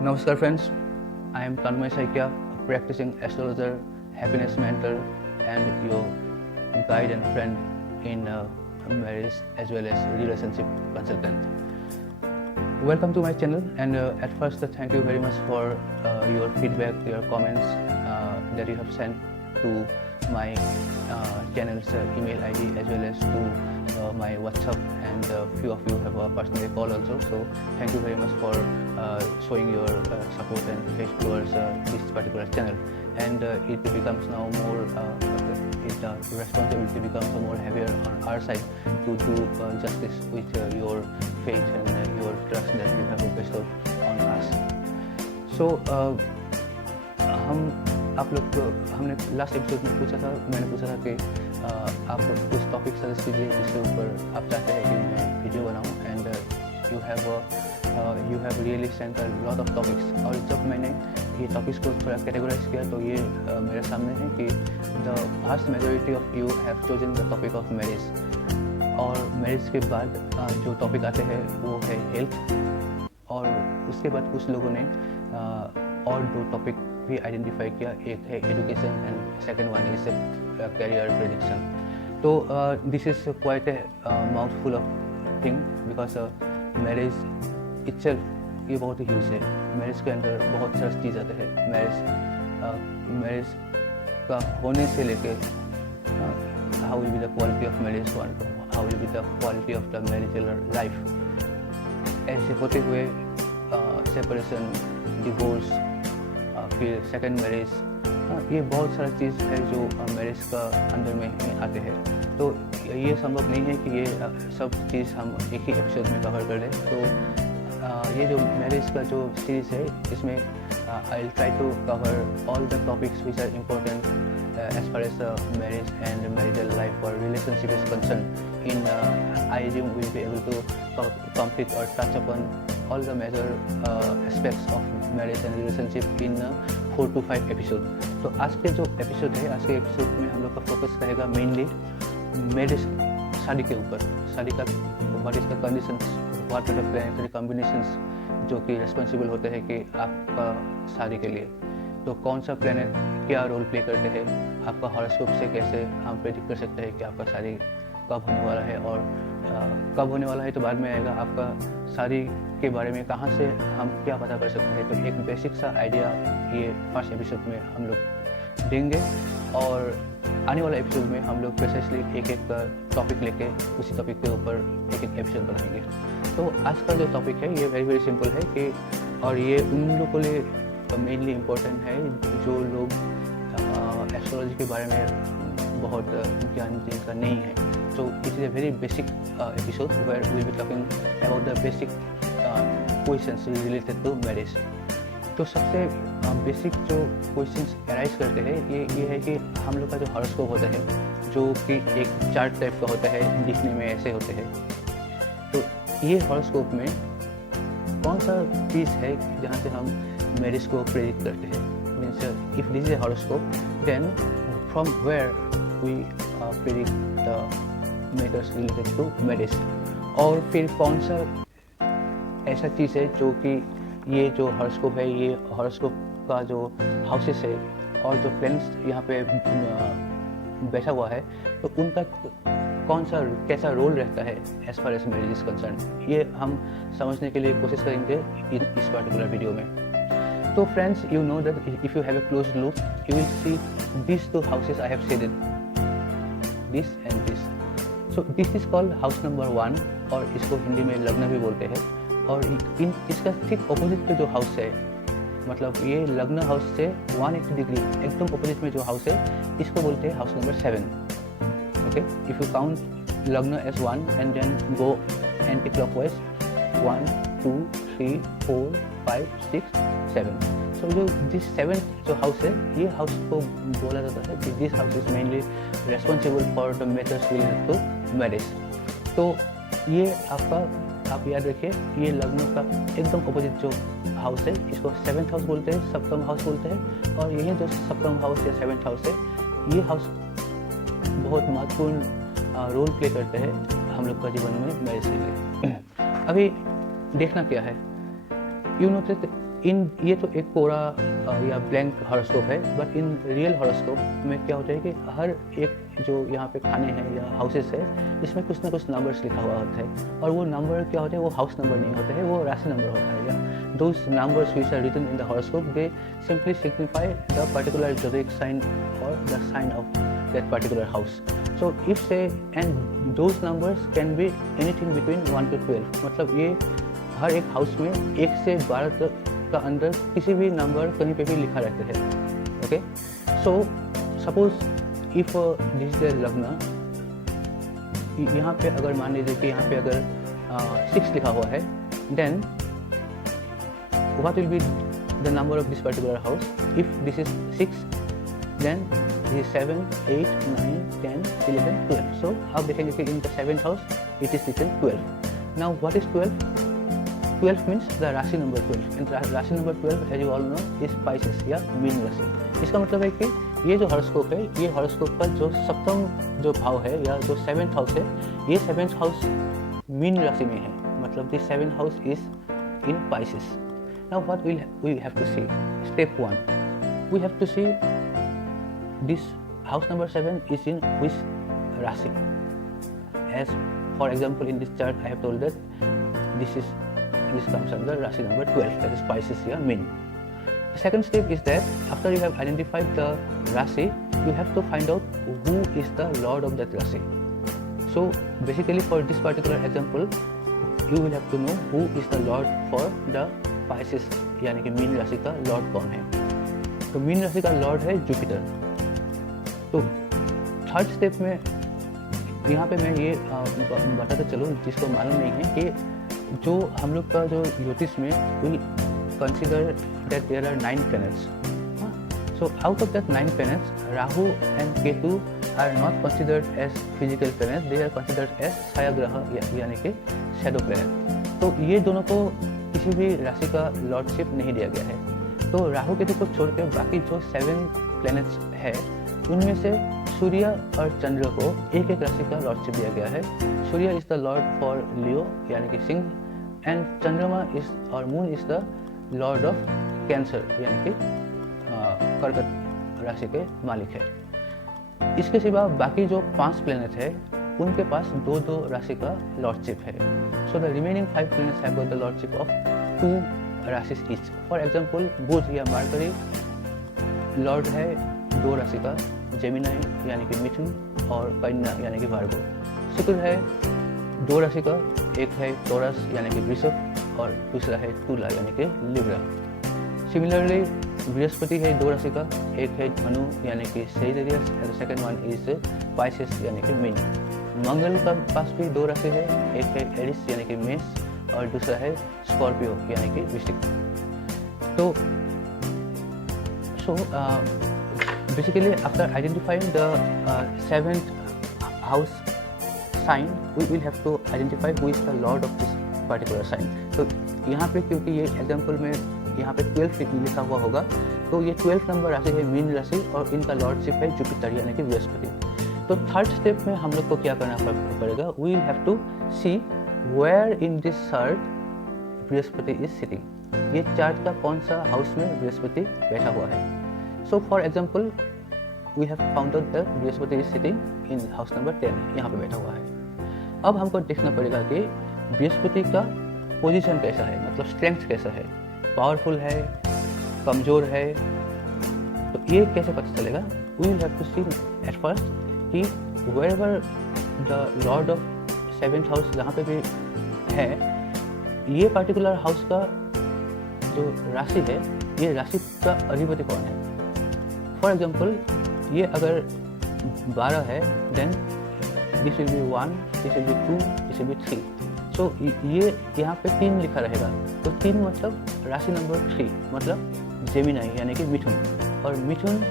Namaskar friends, I am Tanmay Saikya, a practicing astrologer, happiness mentor and your guide and friend in marriage as well as relationship consultant. Welcome to my channel and at first thank you very much for your feedback, your comments that you have sent to my channel's email ID as well as to my WhatsApp, and few of you have a personal call also. So thank you very much for showing your support and faith towards this particular channel. And it becomes now more, the responsibility becomes more heavier on our side to do justice with your faith and your trust that you have bestowed on us. So आप लोग को हमने last episode में मैंने पूछा था कि आप कुछ टॉपिक सजेस्ट कीजिए जिसके ऊपर आप चाहते हैं कि मैं वीडियो बनाऊं, and you have really sent a lot of topics. और जब मैंने ये टॉपिक्स को थोड़ा कैटेगराइज किया तो ये मेरे सामने है कि the vast majority of you have chosen the topic of marriage. और मैरिज के बाद जो टॉपिक आते हैं वो है हेल्थ, और उसके बाद कुछ लोगों ने और दो टॉपिक भी आइडेंटिफाई किया. एक है education and second one is career prediction. तो this is quite a mouthful of thing because marriage itself ये बहुत ही ह्यूज है. मैरिज के अंदर बहुत सारी चीज़ आते हैं. मैरिज का होने से लेके how will be the quality of marriage, how will be the quality of the marital life, ऐसे होते हुए सेपरेशन, डिवोर्स, फिर सेकंड मैरिज, ये बहुत सारी चीज़ है जो मैरिज का अंदर में आते हैं. तो ये संभव नहीं है कि ये सब चीज़ हम एक ही एपिसोड में कवर कर लें. तो ये जो मैरिज का जो सीरीज़ है इसमें I will try to cover all the topics which are important as far as marriage and marital life or relationship is concerned. I assume we will be able to complete or touch upon all the major aspects of marriage and relationship in 4 to 5 episode. तो आज के जो episode है, आज के episode में हम लोग का फोकस रहेगा मेनली मैरिज, शादी के ऊपर. शादी का what is the conditions, what are the planetary combinations जो कि रिस्पॉन्सिबल होते हैं कि आपका शादी के लिए. तो कौन सा प्लैनेट क्या रोल प्ले करते हैं, आपका हॉरोस्कोप से कैसे हम प्रेडिक्ट कर सकते हैं कि आपका शादी कब होने वाला है. और कब होने वाला है तो बाद में आएगा. आपका शादी के बारे में कहाँ से हम क्या पता कर सकते हैं. तो एक बेसिक सा आइडिया ये फर्स्ट एपिसोड में हम लोग देंगे, और आने वाला एपिसोड में हम लोग प्रिसाइसली एक एक टॉपिक लेके उसी टॉपिक के ऊपर एक एक एपिसोड बनाएंगे. तो आज का जो टॉपिक है ये वेरी वेरी सिंपल है कि, और ये उन लोगों के लिए मेनली इम्पोर्टेंट है जो लोग एस्ट्रोलॉजी के बारे में बहुत ज्ञान जिनका नहीं है. तो it is a very basic episode where we will be talking about the basic questions related to marriage. तो सबसे बेसिक जो क्वेश्चंस अराइज करते हैं ये है कि हम लोग का जो हॉरोस्कोप होता है, जो कि एक चार्ट टाइप का होता है, दिखने में ऐसे होते हैं. तो ये हॉरोस्कोप में कौन सा चीज़ है जहाँ से हम मैरिज को प्रेडिक्ट करते हैं. Means if this is a horoscope then from where we predict the matters related to marriage. और फिर कौन सा ऐसा चीज़ है जो कि ये जो हॉरोस्कोप है, ये हॉरोस्कोप का जो हाउसेस है और जो प्लैनेट्स यहाँ पे बैठा हुआ है, तो उनका कौन सा कैसा रोल रहता है as far as marriage is concern, ये हम समझने के लिए कोशिश करेंगे इस पर्टिकुलर वीडियो में. तो friends, you know that if you have a close look you will see these two houses I have shaded, this and this. So this is called house number 1, और इसको हिंदी में लग्न भी बोलते हैं. और इसका ठीक ऑपोजिट पे जो हाउस है, मतलब ये लग्न हाउस से 180 डिग्री एकदम ऑपोजिट में जो हाउस है, इसको बोलते हैं house number 7. Okay, if you count lagna as 1 and then go anticlockwise 1 2 3 4 5 6 7. So जो दिस 7th जो हाउस है, ये हाउस को बोला जाता है कि this house is mainly responsible for the matters related to marriage. तो ये आप याद रखिए, ये लग्न का एकदम ऑपोजिट जो हाउस है, इसको 7th हाउस बोलते हैं, सप्तम हाउस बोलते हैं. और यही जो सप्तम हाउस या 7th हाउस है, ये हाउस बहुत महत्वपूर्ण रोल प्ले करते हैं हम लोग का जीवन में मैरिज के लिए. अभी देखना क्या है, यू नो दैट इन ये तो एक कोरा या ब्लैंक हॉरोस्कोप है, बट इन रियल हॉरोस्कोप में क्या होता है कि हर एक जो यहाँ पे खाने हैं या हाउसेस है, इसमें कुछ ना कुछ नंबर्स लिखा हुआ होता है, और वो नंबर क्या होते हैं, वो हाउस नंबर नहीं होते हैं, वो राशि नंबर होता है। या those numbers which are written in the horoscope they simply signify the particular zodiac sign और the sign of that particular house. So if say and those numbers can be anything between 1 to 12, मतलब ये हर एक house में 1 से 12 तक का अंदर किसी भी नंबर कहीं पे भी लिखा रहता है। Okay, so suppose if this is लग्न, यहाँ पे अगर मान लीजिए कि यहाँ पे अगर 6 लिखा हुआ है, then what will be the number of this particular house? If this is 6, then this is 7, 8, 9, 10, 11, 12। So आप देखेंगे कि in the 7th house it is written 12। Now what is 12? 12 means the rashi number 12, and rashi number 12 as you all know is Pisces या मीन राशि। इसका मतलब है कि ये जो हॉरोस्कोप है, ये हॉरोस्कोप का जो सप्तम जो भाव है या जो 7th हाउस है, ये 7th हाउस मीन राशि में है, मतलब this 7th house is in Pisces। Now what we have to see? Step 1, we have to see this house number 7 is in which राशि। As for example in this chart I have told that this comes under Rashi number 12, that is Pisces here, mean. The second step is that after you have identified the Rashi, you have to find out who is the Lord of that Rashi. So basically for this particular example, you will have to know who is the Lord for the Pisces, यानी कि mean राशि का Lord कौन है। तो mean राशि का Lord है जुपिटर। तो थर्ड स्टेप में यहाँ पे मैं ये बताते चलूँ, जिसको मालूम नहीं है, कि जो हम लोग का जो ज्योतिष में will consider that there are 9 planets। So out of that 9 planets, Rahu and Ketu are not considered as physical planet, they are considered as छायाग्रह यानी कि शैडो प्लैनेट। तो ये दोनों को किसी भी राशि का लॉर्डशिप नहीं दिया गया है। तो राहु केतु को छोड़ के बाकी जो 7 planets है, उनमें से सूर्य और चंद्र को एक एक राशि का लॉर्डशिप दिया गया है। सूर्य इज द लॉर्ड फॉर लियो यानी कि सिंह, एंड चंद्रमा इज और moon is the lord of cancer यानी कि कर्कट राशि के मालिक है। इसके सिवा बाकी जो 5 प्लैनेट है, उनके पास 2-2 राशि का लॉर्डशिप है। So the remaining 5 planets have got the lordship of 2 राशि ईच। फॉर एग्जांपल बुध या मरकरी लॉर्ड है 2 राशि का, जेमिनी यानी कि मिथुन और कन्या यानी कि वार्गो। शुक्र है 2 राशि का, एक है टॉरस यानी कि वृषभ और दूसरा है तुला यानी कि लिब्रा। सिमिलरली बृहस्पति है 2 राशि का, एक है धनु यानी कि Sagittarius and second one is Pisces यानी कि मीन। मंगल का पास भी 2 राशि है, एक है एरिस यानी कि मेष और दूसरा है स्कॉर्पियो यानी कि वृश्चिक। तो basically after identifying the 7th house sign, we will have to identify who is the lord of this particular sign। तो यहाँ पे क्योंकि ये एग्जाम्पल में यहाँ पे 12 लिखा हुआ होगा, तो ये 12 नंबर राशि है मीन राशि और इनका लॉर्डशिप है जुपिटर यानी कि बृहस्पति। तो थर्ड स्टेप में हम लोग को क्या करना पड़ेगा? We will have to see where in this chart Brihaspati is sitting. ये चार्ट का कौन सा हाउस में बृहस्पति बैठा हुआ है। So for example, we have found out that Brihaspati is sitting in house number 10, यहाँ पे बैठा हुआ है। अब हमको देखना पड़ेगा कि बृहस्पति का पोजीशन कैसा है, मतलब स्ट्रेंथ कैसा है, पावरफुल है, कमज़ोर है। तो ये कैसे पता चलेगा? We will have to see at first कि wherever the lord of 7th house जहाँ पे भी है, ये पर्टिकुलर हाउस का जो राशि है, ये राशि का अधिपति कौन है। फॉर एग्जाम्पल ये अगर 12 है, then this will be 1, this will be 2, this will be 3। So ये यहाँ पे 3 लिखा रहेगा, तो 3 मतलब राशि नंबर 3 मतलब जेमिनी यानी कि मिथुन, और मिथुन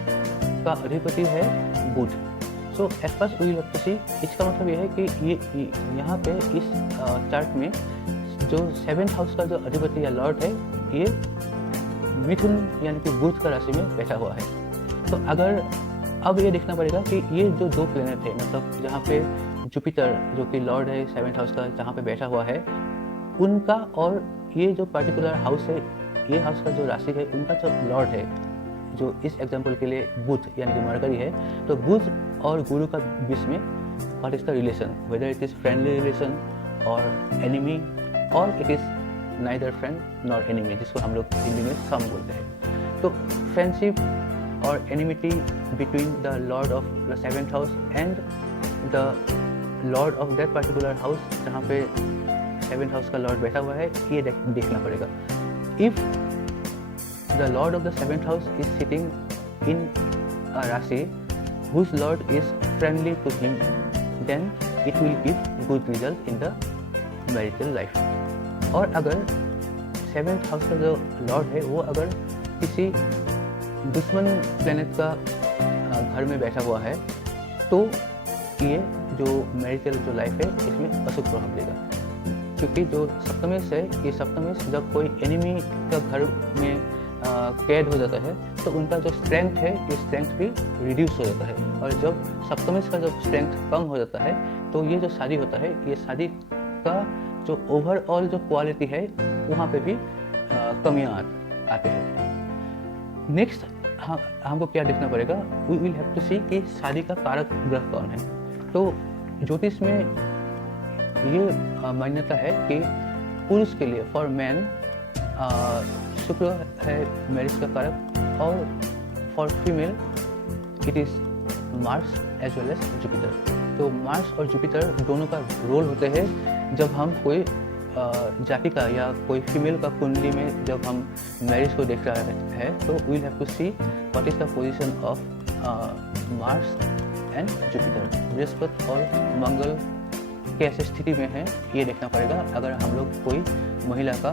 का अधिपति है बुध। So at first we will have to see, इसका मतलब ये है कि ये यहाँ पे इस चार्ट में जो 7th हाउस का जो अधिपति या लॉर्ड है, ये मिथुन यानी कि बुध का राशि में बैठा हुआ है। तो अगर अब ये देखना पड़ेगा कि ये जो 2 प्लैनेट है, मतलब जहाँ पे जुपिटर जो कि लॉर्ड है 7th हाउस का जहाँ पे बैठा हुआ है, उनका और ये जो पर्टिकुलर हाउस है ये हाउस का जो राशि है उनका जो लॉर्ड है, जो इस एग्जाम्पल के लिए बुध यानी कि मरकरी है, तो बुध और गुरु का बीच में what is the relation, whether it is friendly relation और एनिमी, और it is neither friend nor enemy, जिसको हम लोग हिंदी में सम बोलते हैं। तो फ्रेंडशिप और enmity between the lord of the 7th house and the lord of that particular house, जहाँ पे 7th हाउस का लॉर्ड बैठा हुआ है, ये देखना पड़ेगा। If the lord of the 7th house is sitting in a राशि whose lord is friendly to him, then it will give good result in the marital life। और अगर 7th हाउस का जो लॉर्ड है वो अगर किसी दुश्मन प्लेनेट का घर में बैठा हुआ है, तो ये जो मैरिटल जो लाइफ है इसमें अशुभ प्रभाव देगा, क्योंकि जो सप्तमेश है, ये सप्तमेश जब कोई एनिमी का घर में कैद हो जाता है तो उनका जो स्ट्रेंथ है, ये स्ट्रेंथ भी रिड्यूस हो जाता है। और जब सप्तमेश का जब स्ट्रेंथ कम हो जाता है तो ये जो शादी होता है, ये शादी का जो ओवरऑल जो क्वालिटी है वहाँ पे भी कमियाँ आते हैं। नेक्स्ट हमको क्या देखना पड़ेगा, वी विल हैव टू सी कि शादी का कारक ग्रह कौन है। तो ज्योतिष में ये मान्यता है कि पुरुष के लिए फॉर मैन शुक्र है मैरिज का कारक, और for female it is Mars as well as Jupiter. तो मार्स और जुपिटर दोनों का रोल होते हैं जब हम कोई जातिका या कोई फीमेल का कुंडली में जब हम मैरिज को देख रहा है, तो we will have to see what is the position of Mars and Jupiter. बृहस्पति और मंगल कैसे स्थिति में है ये देखना पड़ेगा अगर हम लोग कोई महिला का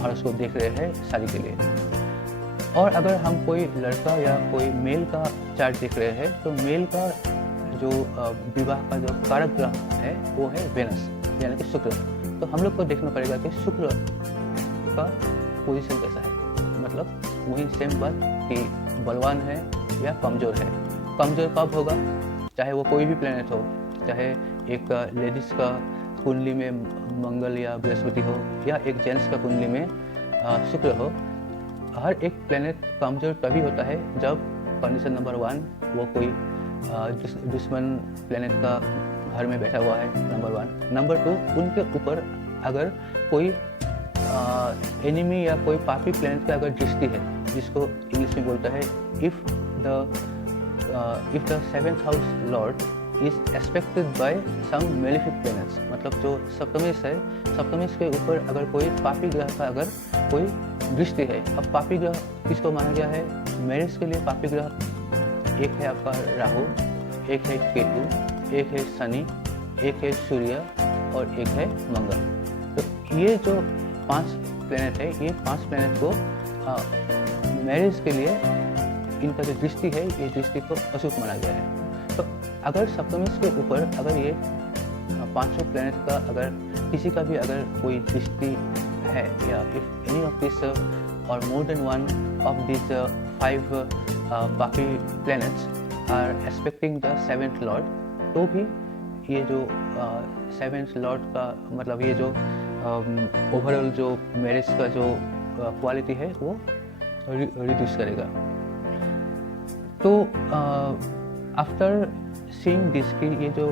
हॉरोस्कोप देख रहे हैं शादी के लिए। और अगर हम कोई लड़का या कोई मेल का चार्ट देख रहे हैं, तो मेल का जो विवाह का जो कारक ग्रह है वो है वेनस यानी कि शुक्र। तो हम लोग को देखना पड़ेगा कि शुक्र का पोजीशन कैसा है, मतलब वही सेम बात कि बलवान है या कमज़ोर है। कमज़ोर कब होगा, चाहे वो कोई भी प्लेनेट हो, चाहे एक लेडीज़ का कुंडली में मंगल या बृहस्पति हो या एक जेंट्स का कुंडली में शुक्र हो। हर एक प्लेनेट कमज़ोर तभी होता है जब कंडीशन नंबर 1 वो कोई दुश्मन प्लेनेट का घर में बैठा हुआ है, नंबर 1। नंबर 2 उनके ऊपर अगर कोई एनिमी या कोई पापी प्लेनेट का अगर दृष्टि है, जिसको इंग्लिश में बोलता है if the 7th house lord is aspected by some malefic planets, मतलब जो सप्तमेश है, सप्तमेश के ऊपर अगर कोई पापी ग्रह का अगर कोई दृष्टि है। अब पापी ग्रह किसको माना गया है मैरिज के लिए? पापी ग्रह एक है आपका राहु, एक है केतु, एक है शनि, एक है सूर्य और एक है मंगल। तो ये जो 5 प्लैनेट है, ये 5 प्लैनेट को मैरिज के लिए इनका जो दृष्टि है, ये दृष्टि को अशुभ माना गया है। तो अगर सप्तमेश के ऊपर अगर ये 5 प्लैनेट का अगर किसी का भी अगर कोई दृष्टि है, या if any of this or more than one of this 5 पापी planets are expecting the 7th lord, तो भी ये जो 7th लॉर्ड का मतलब ये जो ओवरऑल जो मैरिज का जो क्वालिटी है वो रिड्यूस करेगा। तो आफ्टर सीइंग दिस की ये जो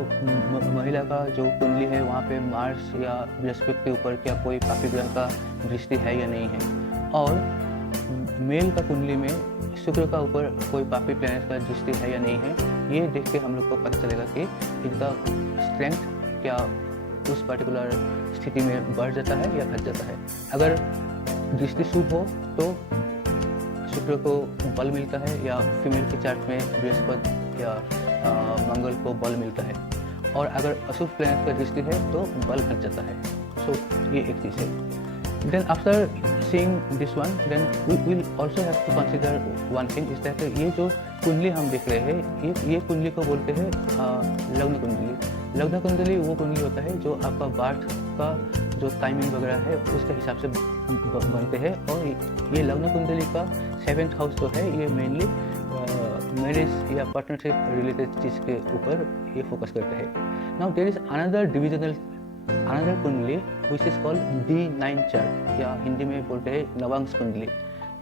महिला का जो कुंडली है वहाँ पे मार्स या बृहस्पति के ऊपर क्या कोई पापी ग्रह का दृष्टि है या नहीं है, और मेल का कुंडली में शुक्र का ऊपर कोई पापी प्लैनेट का दृष्टि है या नहीं है, ये देख के हम लोग को पता चलेगा कि इनका स्ट्रेंथ क्या उस पर्टिकुलर स्थिति में बढ़ जाता है या घट जाता है। अगर दृष्टि शुभ हो तो शुक्र को बल मिलता है, या फीमेल के चार्ट में बृहस्पति या मंगल को बल मिलता है, और अगर अशुभ प्लैनेट का दृष्टि है तो बल घट जाता है। सो ये एक चीज़ है। Then after seeing this one, then we will also have to consider one thing is that ये जो कुंडली हम देख रहे हैं, ये कुंडली को बोलते हैं लग्न कुंडली। लग्न कुंडली वो कुंडली होता है जो आपका बार्थ का जो टाइमिंग वगैरह है उसके हिसाब से बनते हैं, और ये लग्न कुंडली का 7th हाउस जो है ये मेनली मैरिज या पार्टनरशिप रिलेटेड चीज़ के ऊपर ये फोकस करता है। Now there is another divisional another kundli which is called D9 chart, या हिंदी में बोलते हैं नवांश कुंडली।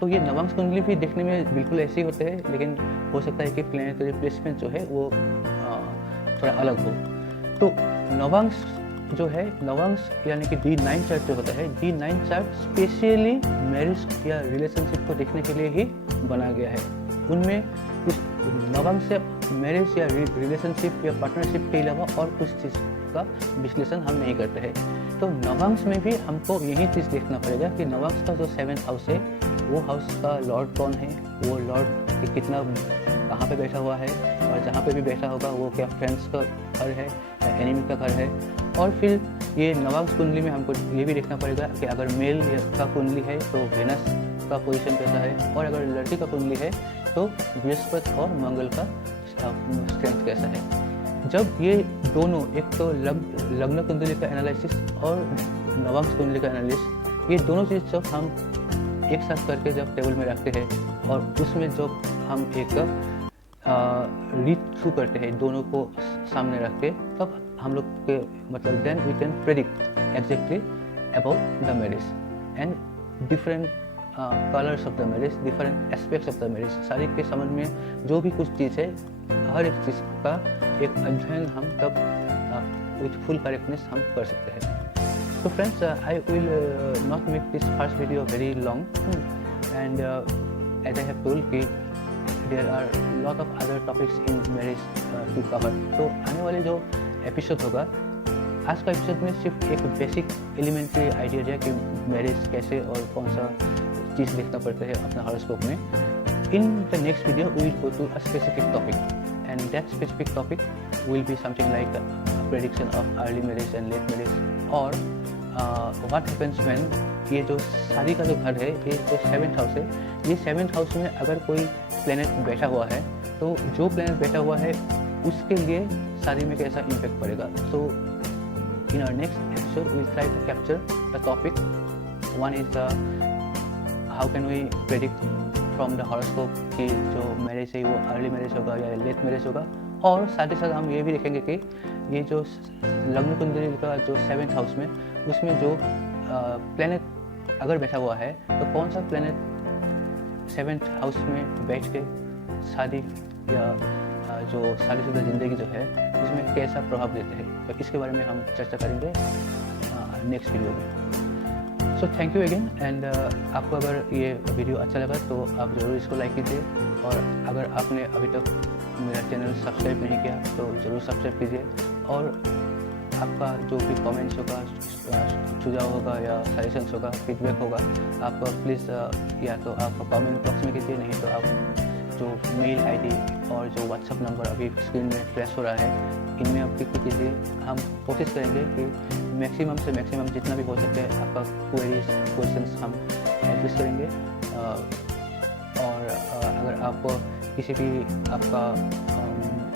तो ये नवांश कुंडली भी देखने में बिल्कुल ऐसे ही होते हैं, लेकिन हो सकता है कि प्लैनेटरी प्लेसमेंट जो है वो थोड़ा अलग हो। तो नवांश जो है, नवांश यानी कि D9 चार्ट जो होता है, D9 चार्ट स्पेशली मैरिज या रिलेशनशिप को देखने के लिए ही बनाया गया है। उनमें कुछ नवांश से मैरिज या रिलेशनशिप या पार्टनरशिप के अलावा और कुछ चीज़ का विश्लेषण हम नहीं करते हैं। तो नवांश में भी हमको यही चीज़ देखना पड़ेगा कि नवांश का जो 7th हाउस है, वो हाउस का लॉर्ड कौन है, वो लॉर्ड कितना कहाँ पे बैठा हुआ है, और जहाँ पे भी बैठा होगा वो क्या फ्रेंड्स का घर है या एनिमी का घर है। और फिर ये नवांश कुंडली में हमको ये भी देखना पड़ेगा कि अगर मेल का कुंडली है तो वेनस का पोजीशन कैसा है, और अगर लड़की का कुंडली है तो बृहस्पति और मंगल का स्ट्रेंथ कैसा है। जब ये दोनों, एक तो लग्न कुंडली का एनालिसिस और नवांश कुंडली का एनालिसिस, ये दोनों चीज़ जब हम एक साथ करके जब टेबल में रखते हैं और उसमें जब हम एक रीड थ्रू करते हैं दोनों को सामने रख के, तब हम लोग के मतलब then we can predict exactly about the marriage and different colours of the marriage, different aspects of the marriage. सारी के संबंध में जो भी कुछ चीज़ है, हर एक चीज़ का एक अध्ययन हम तब विथ फुल करेक्टनेस हम कर सकते हैं। So friends, I will not make this first video very long, and as I have told कि there are lot of other topics in marriage to cover। तो आने वाले जो एपिसोड होगा, आज का एपिसोड में सिर्फ एक बेसिक एलिमेंट्री आइडिया है कि मैरिज कैसे और कौन सा चीज़ देखना पड़ता है अपना हॉरोस्कोप में। In the next video we will go to a specific topic, and that specific topic will be something like prediction of early marriage and late marriage, और व्हाट हैपेंस व्हेन ये जो शादी का जो घर है, ये जो 7th हाउस है, ये 7th हाउस में अगर कोई प्लैनेट बैठा हुआ है, तो जो प्लैनेट बैठा हुआ है उसके लिए शादी में कैसा इम्पैक्ट पड़ेगा। So in our next episode we try to capture the topic. One is how can we predict from the horoscope कि जो मैरिज है वो अर्ली मैरिज होगा या लेट मैरिज होगा, और साथ ही साथ हम ये भी देखेंगे कि ये जो लग्न कुंडली का जो 7th हाउस में, उसमें जो प्लैनेट अगर बैठा हुआ है, तो कौन सा प्लैनेट 7th हाउस में बैठ के शादी या जो शादीशुदा ज़िंदगी जो है उसमें कैसा प्रभाव देते हैं, तो इसके बारे में हम चर्चा करेंगे नेक्स्ट वीडियो में। So thank you again, and आपको अगर ये वीडियो अच्छा लगा तो आप ज़रूर इसको लाइक कीजिए, और अगर आपने अभी तक मेरा चैनल सब्सक्राइब नहीं किया तो ज़रूर सब्सक्राइब कीजिए, और आपका जो भी कमेंट्स होगा, सुझाव होगा या सजेशंस होगा, फीडबैक होगा, आप प्लीज़ या तो आप कमेंट बॉक्स में कीजिए, नहीं तो आप जो मेल आईडी और जो व्हाट्सएप नंबर अभी स्क्रीन में फ्लैश हो रहा है, इनमें आप क्लिक कीजिए। हम कोशिश करेंगे कि मैक्सिमम से मैक्सिमम जितना भी हो सके आपका क्वेरीज क्वेश्चंस हम एड्रेस करेंगे, और अगर आप किसी भी आपका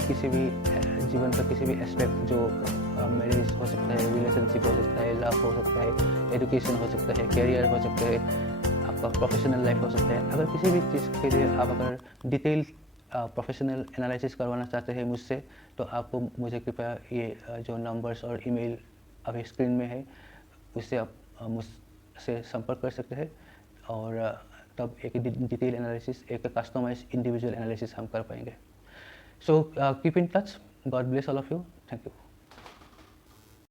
किसी भी जीवन का किसी भी एस्पेक्ट, जो मैरिज हो सकता है, रिलेशनशिप हो सकता है, लव हो सकता है, एजुकेशन हो सकता है, करियर हो सकता है, आपका प्रोफेशनल लाइफ हो सकता है, अगर किसी भी चीज़ के लिए आप अगर डिटेल प्रोफेशनल एनालिसिस करवाना चाहते हैं मुझसे, तो आपको मुझे कृपया ये जो नंबर्स और ईमेल अभी स्क्रीन में है, उससे आप मुझसे संपर्क कर सकते हैं, और तब एक डिटेल एनालिसिस, एक कस्टमाइज इंडिविजुअल एनालिसिस हम कर पाएंगे। So keep in touch, God bless all of you, thank you.